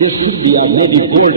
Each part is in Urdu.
this should be our maybe build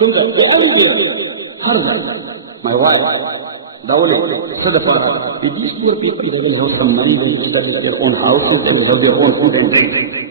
كنت everywhere hard my wife Dawli Sadafara these poor people they will have some money they will study their own houses they will have their own food and drink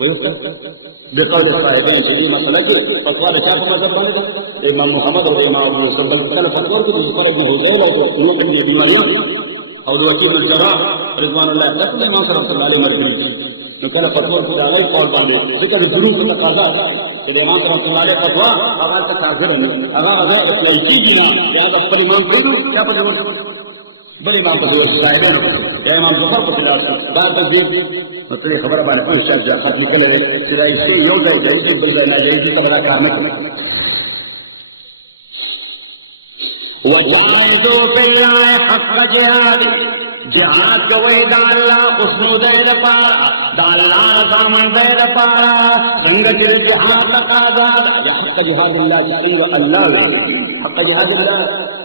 ويكتب بقول الصاحبين في مسألة فتوى لكان مذهب مالك الإمام محمد والإمام أبو يوسف بل كان فتوى بالنسبة له زولا ونوح بن أبي مريم أو الوكيل الجراح رضوان الله لكن الإمام صلى الله عليه وسلم كان فتوى في عليه قول بعد ذكر الظروف التقاضى الإمام صلى الله عليه فتوى أغاد تعذرا أغاد يأتينا هذا الإمام كله يا بڑے امام کو صاحبین یا امام ظفر کو خلاف دا تذیب مطلب خبر باندې په شان ځکه چې کله چې راځي یو ځای چې بل ځای نه ځي دا کار نه کوي وجاهدوا بالله حق جهاد جهاد کوي دا الله خصو دې لپاره دا الله زمان دې لپاره څنګه چې جهاد تقاضا حق جهاد الله تعالی الله حق جهاد الله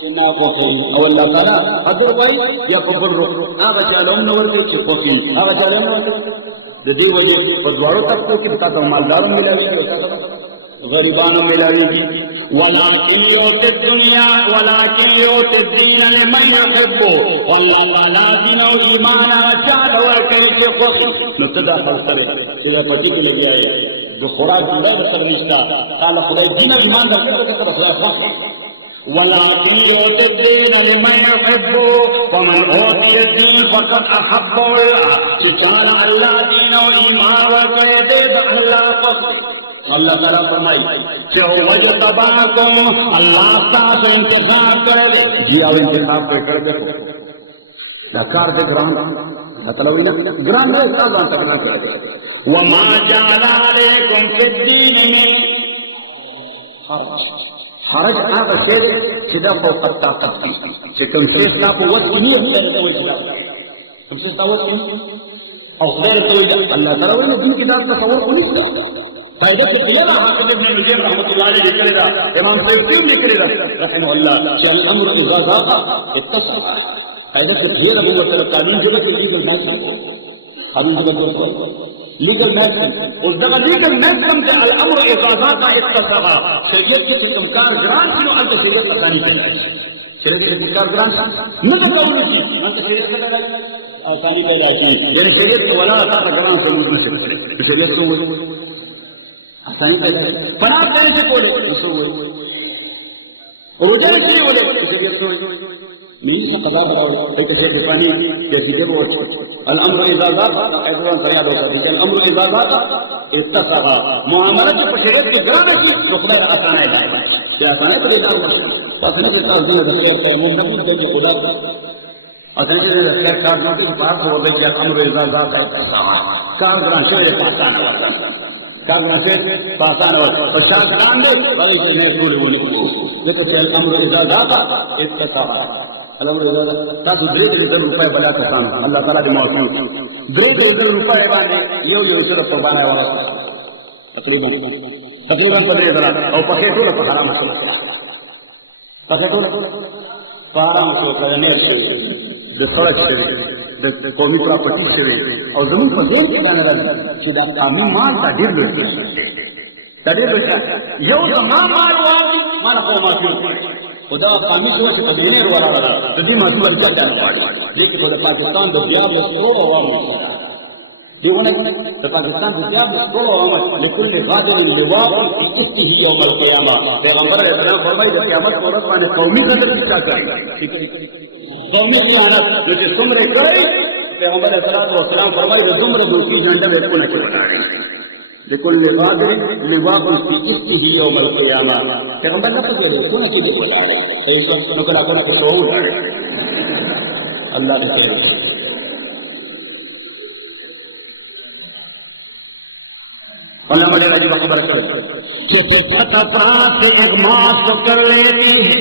سنا خوخي او الله تعالى اجر وای یا قبر رو هغه چالو نو ورته چې خوخي هغه چالو نو د دې وجه په دواړو طبقو کې تاسو مالدارو ملاوي او تاسو غریبانو ملاوي ولكن يؤتي الدنيا ولكن يؤتي الدين لمن يحب والله تعالى دين او ایمان چا ورکړي چې خوخي نو تدا خلک چې په دې کې لګیاي د خوراک د سره نشتا قال خدای دین ایمان درکړي چې تاسو ولكن يؤتي الدين لمن يحب ومن أوتي الدين فقد أحب الله الله دين وإيمان وكيد الله فقد الله تعالى فرمائے کہ وجتباکم اللہ تاسو انتخاب کرے جی او انتخاب کر دیکھو لکار دے گران مطلب گران دے سازان تکنا کرے وما جعل علیکم فی الدین من حرج هذا الشيء كذا فوق الطاقة شكل كيف تابو وجهني غير توجه كم تستوجه أو غير توجه الله ترى وين دين كذا تصور ونسا فإذا كلنا حافظ ابن الجيم رحمة الله عليه كذا إمام سيفين كذا رحمه الله شأن الأمر إذا ضاق اتفق فإذا كثيرا هو القانون كذا يجيز الناس قانون كذا legal maxim والدغه legal maxim ده الامر اذا ضاق اتفق سيدي الامكان جران شنو انت سيدي الثاني سيدي الامكان جران ما تقول لي انت سيدي كذا او ثاني كذا يعني سيدي ولا ضاق جران سيدي سيدي سو ثاني كذا فانا كذا تقول سو وجل سي ولا سيدي سو من قضاء انت شيخ ثاني يسير الامر اذا ضاق ايضا سيادة الامر اذا ضاق اتفق معاملة بشرية جرامة تخلق أسانا إلهي يا أسانا تريد أولا فأسانا تريد أولا دخير تيمون نبود دوجة قدر أسانا تريد أخير كار نوكي بارك وردك يا الأمر إذا ضاق اتفق كار جران شيء فاسانا كار جران شيء فاسانا فشاك جران دي رأيك نيكول ونكو لكو الأمر إذا ضاق اتفق الامر اذا تاسو درې روپۍ بلا کسان الله تعالی دې موجود درې روپۍ باندې یو سره په باندې واسطه تقریبا په دې سره او په ټول په حرام شو په ټول په حرام شو کنه د سره چې د قومي پراپرټي شوی او زموږ په دې کې باندې راځي چې دا قانون مال دا ډېر لوی یو زما مال واجب مال خو ماجور خدا قانون شو چې په دې ورا راځي د دې مسؤل څه لیکن په پاکستان د بيار مسؤل عوام دیونه د پاکستان د بيار مسؤل عوام لكل غادر لواء استه يوم القيامه پیغمبر اسلام فرمایي د قیامت پر ورځ باندې قومي قدر څه کوي قومي خیانت چې څومره کوي پیغمبر اسلام فرمایي د څومره دوی ځنده به کوله کوي لكل غادر لواء استه يوم القيامه پیغمبر نه پوهیږي څنګه چې دی ولا ایسا نو کله کوله کوي الله دې اللہ مجھے عجیب خبر کر کہ فطرت افراد سے اغماد تو کر لیتی ہے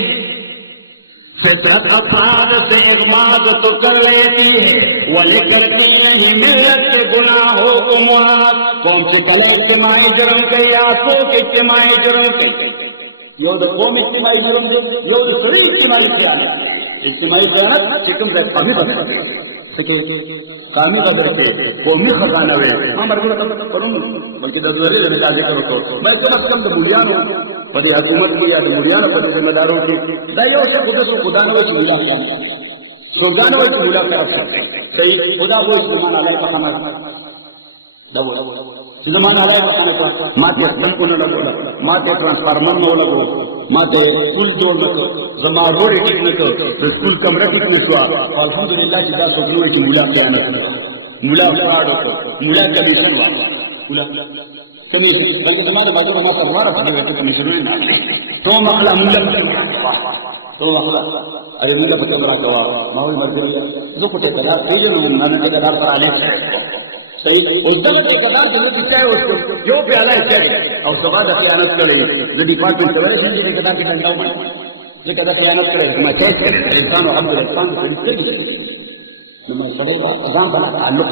فطرت افراد سے اغماد تو کر لیتی ہے ولیکن نہیں ملت کے گناہوں کو معاف قوم سے کلا اجتماعی جرم کے یا سوک اجتماعی جرم کے یو د قوم اجتماعی جرم دے یو د سری اجتماعی خیانت اجتماعی خیانت چکم سے کمی بس قانون قدر کے قومی خزانہ ہوئے ہم برگل کروں بلکہ دردوری دے کا ذکر کرو میں کم از کم بنیادوں بڑی حکومت کی یا بنیادوں پر ذمہ داروں کی دایو سے خدا نو کی ملاقات روزانہ کی ملاقات کئی خدا وہ سبحان اللہ کا کمال دو سبحان اللہ کا کمال ما کے تم کو نہ لگو ما کے ٹرانسفارمر نہ لگو ما کے کل جوڑ نہ زما روڑی ٹھیک نہ کل کمرہ ٹھیک نہ ہوا الحمدللہ کہ دا سبحان کی ملاقات مولا فاڑو مولا کلی سنوا مولا کلی بلکہ ہمارے بازو میں سروار ہے کہ کمیشنر نے تو مخلا مولا تو مخلا ارے مولا پتہ کرا دوا ماوی مرضی دو پٹے کرا یہ نہ نہ کرا پر آنے صحیح اس دل کے قدر جو چاہے اس کو جو پیالہ چاہے اور تو بعد خیانت کرے جو ڈپارٹمنٹ کرے جی کے قدر کے نہ ہو یہ قدر خیانت کرے میں کیسے کرے انسان و عبد الانسان کو نما سبب اذان بنا تعلق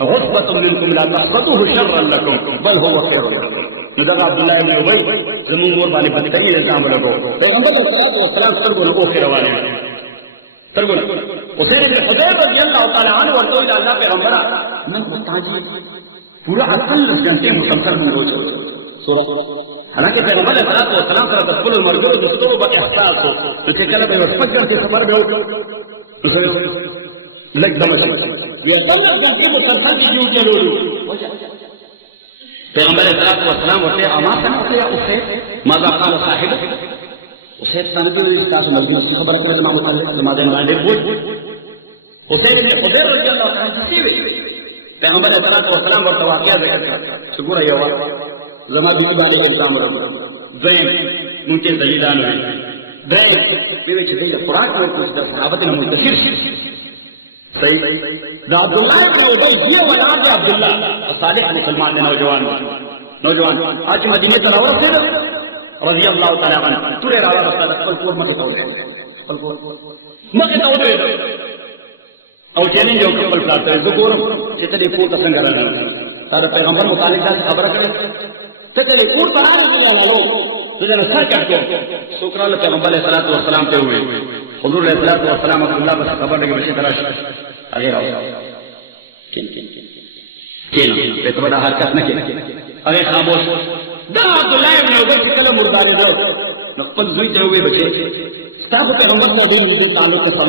غصبة منكم لا تحسبوه شرا لكم بل هو خير لكم. ندغ عبد الله بن ابي زمون ور باندې بدتګي الزام لګو. پیغمبر صلی الله علیه وسلم سترګو له اوخه روانه سترګو او سید بن حذیفه رضی الله تعالی عنہ ورته د الله پیغمبر من تاجي پورا اصل جنته مسلسل من روز سورہ حالانکہ پیغمبر صلی الله علیه وسلم پر د خپل مرګو د سترګو په احساس او چې کله به ورپګر ته خبر به لگ دمت یہ سب جنتے مسلسل کی جو چلو پیغمبر صلی اللہ علیہ وسلم ہوتے اما سمجھتے یا اسے ماذا قال صاحب اسے تنبیہ استاذ نبی کی خبر کرے امام متعلق نماز باندې بوج اسے حضرت رضی اللہ عنہ کی پیغمبر صلی اللہ علیہ وسلم ورته واقعہ ذکر کړ شکر یو زما بیبي باندې الزام راغی زين مونته دلیلان وي زين بیوی چې د قرآن او د صحابه نه متفق صحیح دا عبد الله بن ابي یہ ولاد عبد الله صالح مسلمان نوجوان آج مدینے ته راوړل رضی الله تعالی عنہ تورې راوړل خپل کور مکه ته وړل او چیلنج یو خپل پلاټ ته وګورم چې ته دې کور ته څنګه راغلی دا پیغمبر متعلق خبره کړې ته دې کور ته راغلی لاله ته نه څه کړو شکر الله پیغمبر علیه الصلاه والسلام ته وې حضور علیہ الصلوۃ والسلام عبد الله بس خبر لگے بچے تراش اگے آؤ کین پہ تو بڑا حرکت نہ کین اگے خاموش دا عبد الله ابن ابی کلم مرداری دو نقل دوی ته وې بچے ستاسو پیغمبر صلی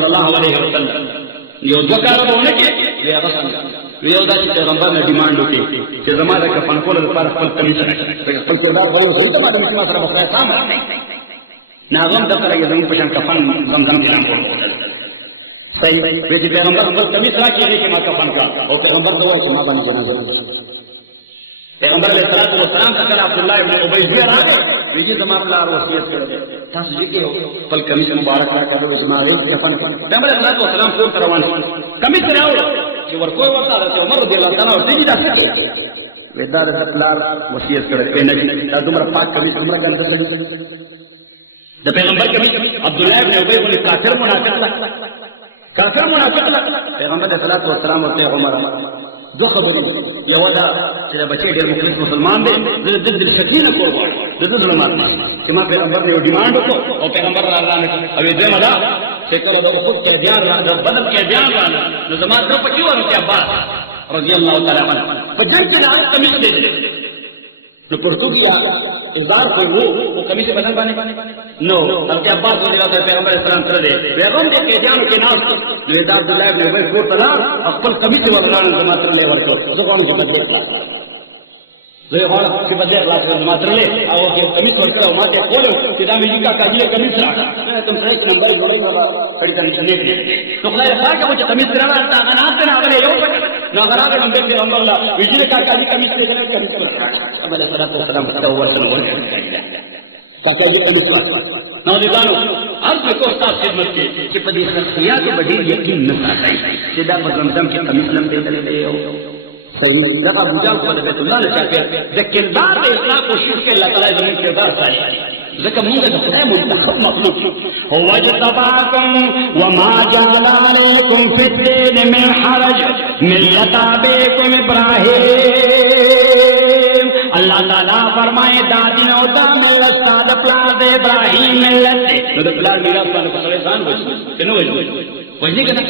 الله علیه وسلم یو ځکاره ونه کې یا رسول یو دا چې پیغمبر نه ډیماند وکړي چې زماده کفن کول لپاره خپل کمیس راکړي خپل کوډا وایو سلطه باندې ما سره په سلام ناغم دغه یو زموږ په شان کفن زمزم اعلان کړو صحیح به چې پیغمبر خپل کمیس راکړي چې ما کفن کا او پیغمبر دغه چې ما باندې جنازه پیغمبر علیہ الصلوۃ والسلام څخه عبد الله ابن ابی بن راغی ویجی زما پلار وصیت کړی تاسو چې خپل کمیس مبارک راکړو زما یې کفن پیغمبر علیہ الصلوۃ والسلام کو روان کمیس راوړ چې ورکوې وتا د عمر رضی الله تعالی عنہ دې دا ودار پلار وصیت کړی په نبی دا دومره پاک کمیس دومره ګنده د پیغمبر کمیس عبد الله ابن ابی بن کافر منافق پیغمبر علیہ الصلوۃ والسلام ورته عمر دو خبرې یو دا چې بچی ډېر مخلص مسلمان دی د دې سکینه کوو د دې ظلمات چې ما پیغمبر یو ډیماند وکړ او پیغمبر الله نه او دې مدا چې کله د خود کې بیان را د بدل کې بیان را نو زمات په کې ورته عباس رضی الله تعالی عنہ په دې کې راځي کمیس دې نو پرتګیا ازار کوو او کمیس بدل باندې نو حضرت عباس رضی الله تعالی پیغمبر اسلام سره دی پیغمبر کې جانو کې نام نو دا عبد الله ابن ابي کو تعالی خپل کمیس ورلان زمات له ورکو زه کوم چې بدل کړه زه هغه چې بدل کړه زمات له او کې کمیس ورکړه او ما ته کول چې دا مې کا کاږي کمیس راځه نه تم پرېښ نمبر جوړه کړی کنيشن نه نو خدای پاک مو چې کمیس راځه تا انا ته نه غلې یو پټ نو غراغه هم دې الله ویجه کا کاږي کمیس په دې کمیس ورکړه عمل صلوات والسلام ته ورته کاکا یہ انصاف نو دې دانو عرض کو استاد خدمت کې چې په دې شخصیات باندې یقین نه ساتي چې دا زمزم کې کمیس لم دې او صحیح دا ابو جال په بیت الله لچاپه ذکر دار اصلاح کوشش کې الله تعالی زموږ کې دار ساتي ځکه موږ د خدای منتخب مخلوق هو اجتباكم وما جعل عليكم في الدين من حرج ملة ابيكم ابراهيم اللہ تعالیٰ فرمائے دادن او دا ملت ساد پلار دے ابراہیم ملت دے نو دا پلار میرا پلار پسرسان وجہ کنو وجہ کنا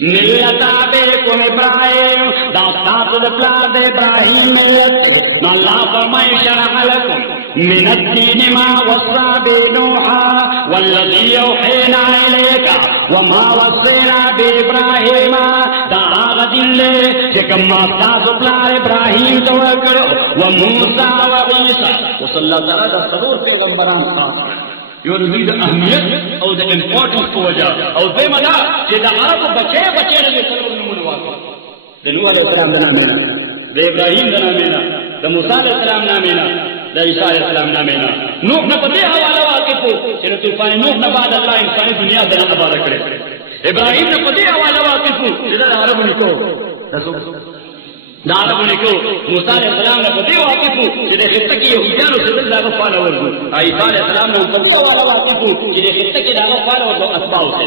ملت آبیکم ابراہیم دا ساد پلار دے ابراہیم ملت دے نو اللہ فرمائے شرح لکم من الدین ما وصا بی نوحا والذی اوحینا الیکا وما وصینا بی ابراہیم دا آغا دن لے چکم ماتا پلار ابراہیم تو کرو وموسیٰ وعیسیٰ وصلی اللہ تعالیٰ دا صدور پیغمبران یو دا اہمیت او دا امپورٹنس کو وجہ او دے مدا چی دا عرب بچے رہے صدور نمون واقع دا نوح علیہ السلام دا نامینا دا ابراہیم دا نامینا دا موسیٰ علیہ السلام نامینا دا عیسیٰ علیہ السلام نامینا نوح نا پتے حوالہ واقف ہو چی طوفان نوح نا بعد اللہ انسانی دنیا دا نبادہ کرے ابراہیم نا پتے حوالہ واقف ہو چی دا عرب نکو دا عرب نکو موسیٰ علیہ السلام نا پتے واقف ہو چی دا خطہ کی یہودیانو سے دل دا غفانا ورزو عیسیٰ علیہ السلام نا پتے حوالہ واقف ہو چی دا خطہ کی دا غفانا ورزو اسباؤ سے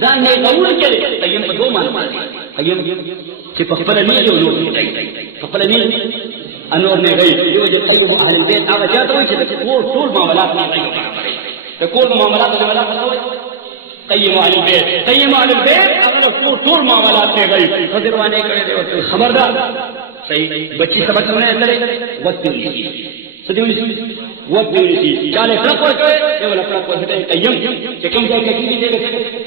ځان نه قبول کړي ايام په دوه معنی ايام چې په خپل نه یو نور په خپل نه انور نه غي یو چې قلب اهل البيت هغه چاته وي چې ټول معاملات نه کوي ته ټول معاملات نه ولا کوي قيم اهل البيت هغه ټول معاملات نه کوي حضرت باندې کړي دی خبردار صحیح بچي سبق نه لري وخت دی سدیونی وقتی چاله فرق ورکړي یو لا فرق ورکړي قيم چې کوم ځای کې کیږي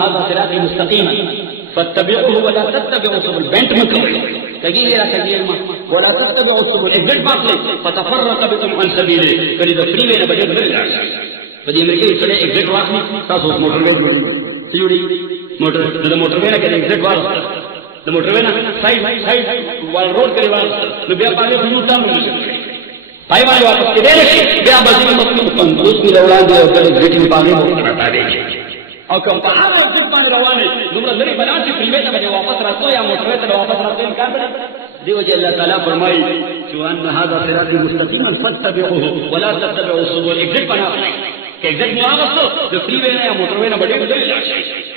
هذا صراط مستقيم فاتبعوه ولا تتبعوا السبل بنت مكه تجيرا تجيرما ولا تتبعوا السبل اجد باطل فتفرق بكم عن سبيله فلذا فري وين بدل فرق فدي امریکہ سره ایگزیکٹ واقعي تاسو موټر وې جوړي موټر وې نه کې ایگزیکٹ واقعي د موټر وینا سایډ وال روډ کړي وال نو بیا باندې یو تام نشي پای باندې واپس کې دی بیا باندې مطلب اوس می روان دي او د ګټي باندې مو راټا دی او کوم په هغه ځای باندې روانه دومره لري بلان چې پریمه ته باندې واپس راځو یا موټر ته واپس راځو امکان دی دیو چې الله تعالی فرمایي چې ان هذا صراط مستقيم فاتبعوه ولا تتبعوا السبل ایگزیکٹ بنا کې ایگزیکٹ نو هغه څه د پریمه یا موټر وینا باندې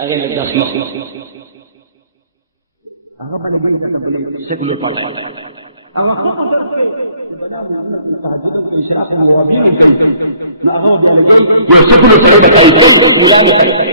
Agak nak dah semua. Apa pada benda kata boleh sekular partai. Awak apa betul? Tahapan Islam Muawiyah itu. Nak tahu dia lagi? Yang sekular partai itu ulama partai.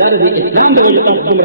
that is the Islam the way you talk to me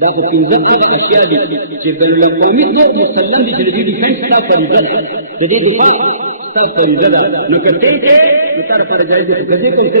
da ko pinzat ka ashiya di ce gallan qawmi ko musallam di jildi defense ta farizat da dai difa ta farizat na karte ke mutar par jaye da dai ko se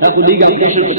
ta to liga application 50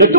da to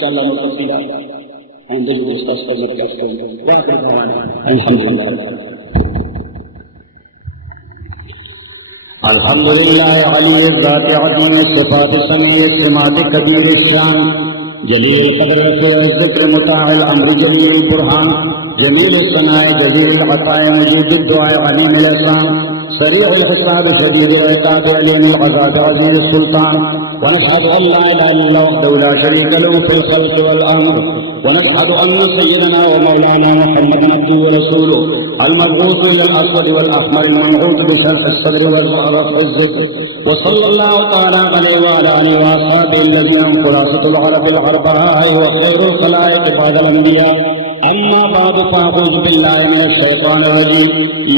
شاء الله نصلي عند الاستاذ مركز الحمد لله. الحمد لله علي الذات عظيم الصفات سميع السمات كبير الشان جليل القدر رفيع الذكر مطاع الامر جميل البرهان جميل الثناء جزيل العطاء مجيد الدعاء عليم الاحسان سريع الحساب شديد العقاب عليم العذاب عزيز السلطان. ونشهد ان لا اله الا الله وحده لا شريك له في الخلق والامر. ونشهد ان سيدنا ومولانا محمدا عبده ورسوله المبعوث الى الاسود والاحمر المنعوت بشرح الصدر والرفع الذكر. وصلى الله تعالى عليه وعلى اله واصحابه الذين هم خلاصه العرب الغرباء وخير الخلائق بعد الانبياء. أما بعد فأعوذ بالله من الشيطان الرجيم.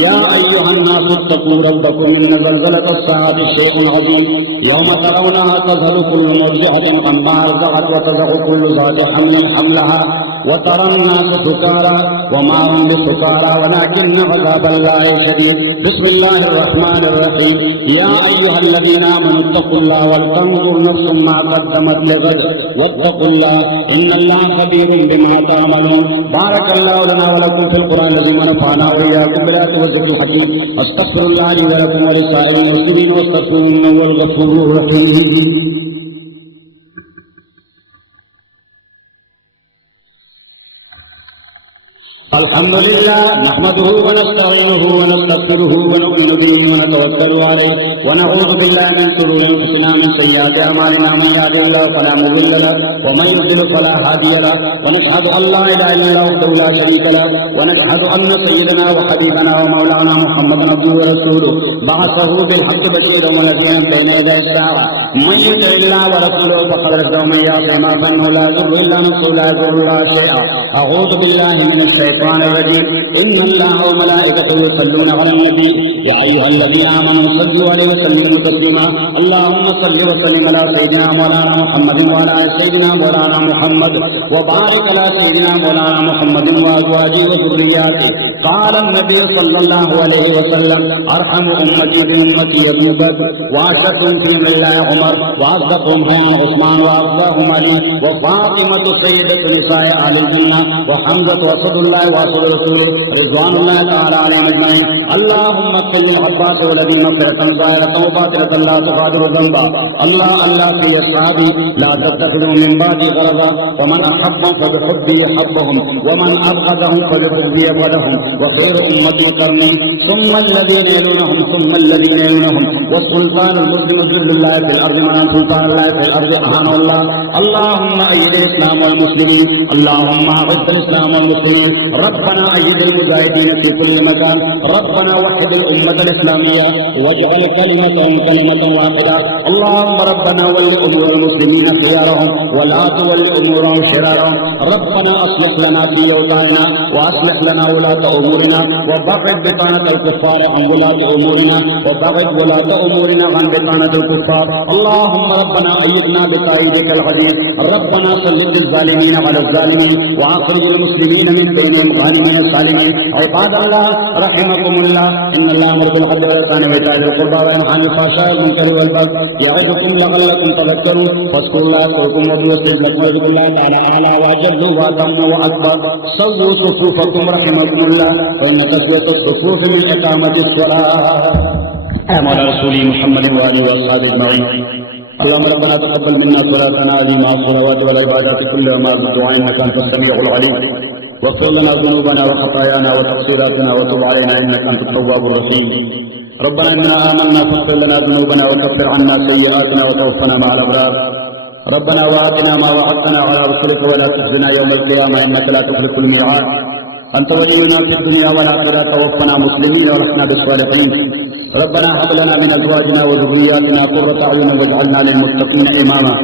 يا أيها الناس اتقوا ربكم إن زلزلة الساعة شيء عظيم يوم ترونها تذهل كل مرضعة عما أرضعت وتضع كل ذات حمل حملها وترى الناس سكارى وما هم بسكارى ولكن عذاب الله شديد. بسم الله الرحمن الرحيم. يا أيها الذين آمنوا اتقوا الله ولتنظر نفس ما قدمت لغد واتقوا الله إن الله خبير بما تعملون. بارك الله لنا ولكم في القرآن الذي ونفعنا وإياكم بالآيات والذكر الحكيم. أستغفر الله لي ولكم ولسائر المسلمين واستغفروه إنه هو الغفور الرحيم. الحمد لله نحمده ونستعينه ونستغفره ونؤمن به ونتوكل عليه ونعوذ بالله من شرور انفسنا من سيئات اعمالنا من يهده الله فلا مضل له ومن يضلل فلا هادي له. ونشهد ان لا اله الا الله وحده لا شريك له ونشهد ان سيدنا وحبيبنا ومولانا محمدا عبده ورسوله بعثه بالحق بشيرا ونذيرا بين يدي الساعه. من يطع الله ورسوله فقد رشد ومن يعص ما فانه لا يضر الا نفسه لا يضر الله شيئا. اعوذ بالله من الشيطان الرجيم. إن الله وملائكته يصلون على النبي يا أيها الذين آمنوا صلوا عليه وسلموا تسليما. اللهم صل وسلم على سيدنا مولانا محمد وعلى سيدنا مولانا محمد وبارك على سيدنا مولانا محمد وأزواجه وذرياته. قال النبي صلى الله عليه وسلم أرحم أمتي بأمتي أبو بكر وأشدهم في الله عمر وأصدقهم حيان عثمان وأفضلهم علي وفاطمة سيدة نساء أهل الجنة وحمزة وأسد الله وأسد رسول رضوان الله تعالى عليهم اجمعين. اللهم اغفر للعباس ولدي مغفرة ظاهرة وباطنة لا تغادر ذنبا. الله في اصحابي لا تتخذوا من بعدي غرضا ومن احبهم فبحبي حبهم ومن ابغضهم فببغضي ابغضهم وخير امتي قرني ثم الذين يلونهم ثم الذين يلونهم. والسلطان المسلم جل الله في الارض من سلطان الله في الارض اهان الله. اللهم ايد الاسلام والمسلمين. اللهم اعز الاسلام والمسلمين. ربنا أيد المجاهدين في كل مكان. ربنا وحد الأمة الإسلامية واجعل كلمتهم كلمة واحدة. اللهم ربنا ول أمور المسلمين خيارهم ولا تول أمورهم شرارهم. ربنا أصلح لنا في أوطاننا وأصلح لنا ولاة أمورنا وبعد بطانة الكفار عن ولاة أمورنا وبعد ولاة أمورنا عن بطانة الكفار. اللهم ربنا أيدنا بتأييدك العزيز. ربنا سلط الظالمين على الظالمين وأخرج المسلمين من بينهم غانمين الصالحين. عباد الله رحمكم الله. ان الله امر بالعدل والاحسان وايتاء ذي القربى وينهى عن الفحشاء والمنكر والبغي يعظكم لعلكم تذكرون. فاذكروا الله يذكركم وادعوه يستجب لكم. واذكروا الله تعالى اعلى واجل واتم واكبر. سووا صفوفكم رحمكم الله فان تسويه الصفوف من اقامه الصلاه. على رسول محمد واله واصحابه اجمعين. اللهم ربنا تقبل منا صلاتنا هذه مع الصلوات والعبادات كلها مع الدعاء انك انت السميع العليم. واغفر لنا ذنوبنا وخطايانا وتقصيراتنا وتب علينا انك انت التواب الرحيم. ربنا اننا امنا فاغفر لنا ذنوبنا وكفر عنا سيئاتنا وتوفنا مع الابرار. ربنا واتنا ما وعدتنا على رسلك ولا تخزنا يوم القيامه انك لا تخلف الميعاد. انت ولينا في الدنيا والاخره توفنا مسلمين والحقنا بالصالحين. ربنا هب لنا من ازواجنا وذرياتنا قرة اعين واجعلنا للمتقين اماما.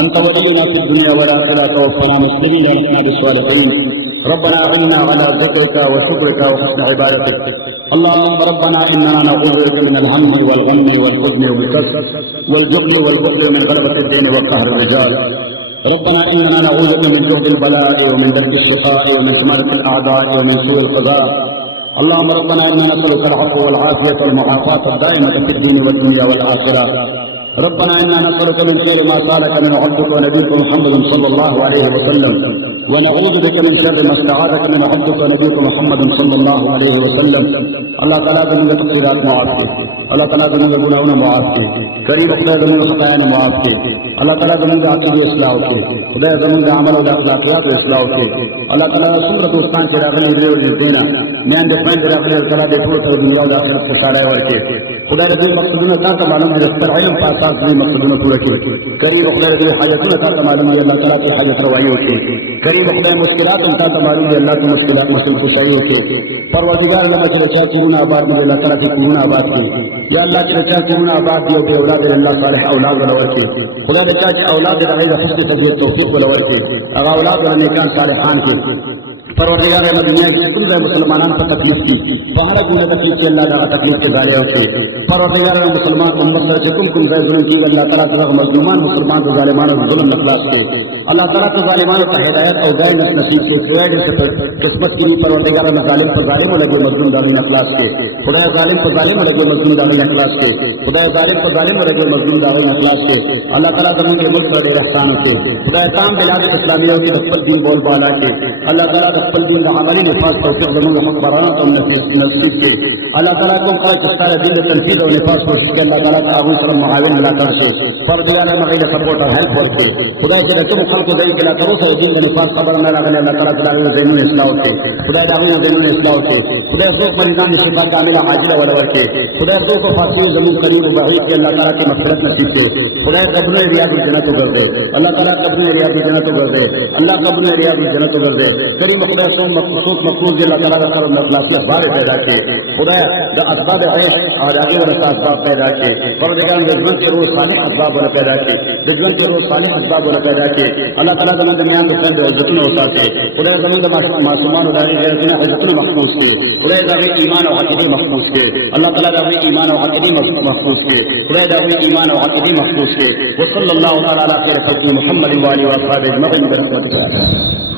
انت ولينا في الدنيا والاخره توفنا مسلمين والحقنا بالصالحين. ربنا اعنا على ذكرك وشكرك وحسن عبادتك. اللهم ربنا اننا نعوذ بك من الهم والغم والحزن والكسل والجبن والبخل ومن غلبة الدين وقهر الرجال. ربنا اننا نعوذ بك من جهد البلاء ومن درك الشقاء ومن سمانة الاعداء ومن سوء القضاء. اللهم ربنا انا نسالك العفو والعافيه والمعافاه الدائمه في الدين والدنيا والاخره. ربنا إنا نسألك من خير ما سألك من عبدك ونبيك محمد صلى الله عليه وسلم ونعوذ بك من شر ما استعاذك من عبدك ونبيك محمد صلى الله عليه وسلم. اللہ تعالیٰ زمین تقصیرات معاف کے، اللہ تعالیٰ زمین گناہوں معاف کے، قریب خدا زمین خطایا معاف کے، اللہ تعالیٰ زمین عقیدہ اصلاح کے، خدا زمین عمل و اخلاقیات اصلاح کے، اللہ تعالیٰ سورۃ دوستان کے راغلی دے اور دینا میان دے پوائنٹ راغلی اور تعالیٰ دے پورا کر دنیا و آخرت کے سارے ور کے خدا دے مقصدنا تا معلوم ہے پر علم پاس دے مقصدنا پورا کی قریب خدا دے حاجتنا تا معلوم ہے اللہ تعالیٰ کی حاجت روائی ہو کے قریب خدا مشکلات تا معلوم ہے اللہ کی مشکلات مسلم کو صحیح ہو کے پروردگار اللہ کے بچا کی آباد میں اللہ تعالیٰ کی قرون آباد کی یا اللہ کے بچا قرون آباد کی اور اولاد اللہ صالح اولاد ولور کے خدا بچا کی اولاد رہے حسن تجوید توفیق ولور کے اگر اولاد اور نیکان صالحان کے پروردگار مدینہ کی کل مسلمانان پر تکلیف کی پہاڑ گونے تکلیف کے اللہ کا تکلیف کے ذریعے ہوتے پروردگار مسلمان امت سے جتم کن غیر ظلم کی اللہ تعالیٰ تعالیٰ مظلومان مسلمان و ظالمان و ظلم اخلاص کے اللہ تعالیٰ تو ظالمان کا ہدایت اور غیر نصیب سے قیادت سے قسمت کی پروردگار ظالم پر ظالم لگے مظلوم ظالم اخلاص کے خدا ظالم پر ظالم لگے مظلوم ظالم اخلاص کے خدا ظالم پر ظالم لگے مظلوم ظالم اخلاص کے اللہ تعالیٰ زمین کے ملک پر احسان کے خدا تمام بلاد اسلامیہ کی رفت دین بول بالا کے اللہ تعالیٰ رفت دین عملی نفاذ توفیق زمین حکمران اور نصیب کے اللہ تعالیٰ کو خرچ استار دین تنفیذ اور نفاذ کوشش کے اللہ تعالیٰ کا ابو سلم معاون اللہ تعالیٰ سے پروردگار مغیر سپورٹ اور ہیلپ ورک سے خدا کے رقم خلق دین کے اللہ تعالیٰ سے دین کا نفاذ خبر نہ رکھنے اللہ تعالیٰ تعالیٰ زین الاصلاح کے خدا دعویٰ زین الاصلاح کے خدا روح مریضان کی صفات کاملہ عاجلہ ولور کے خدا روح کو فاصل زمین قریب و بعید کے اللہ تعالیٰ کی مغفرت نصیب سے خدا قبر ریاض الجنت کر دے اللہ تعالیٰ قبر ریاض الجنت کر دے اللہ قبر ریاض الجنت کر دے کریم خدا سے مخصوص مقصود اللہ تعالیٰ کا کرم اخلاص بار پیدا کیے خدا جو اسباب عیش اور آگے والا اسباب پیدا کیے پروردگار رضوان کے روز صالح اسباب والا پیدا کیے رضوان کے روز صالح اسباب والا پیدا کیے اللہ تعالیٰ زمین درمیان کے خیر اور جتنے ہوتا تھے خدا زمین معصومان اور غیرتنا حضرتنا محفوظ کے خدا دعوی ایمان اور عقیدے محفوظ کے اللہ تعالیٰ دعوی ایمان اور عقیدے محفوظ کے خدا دعوی ایمان اور عقیدے محفوظ کے وصلی اللہ تعالیٰ علی خیر خلق محمد و آلہ و اصحابہ اجمعین برحمتک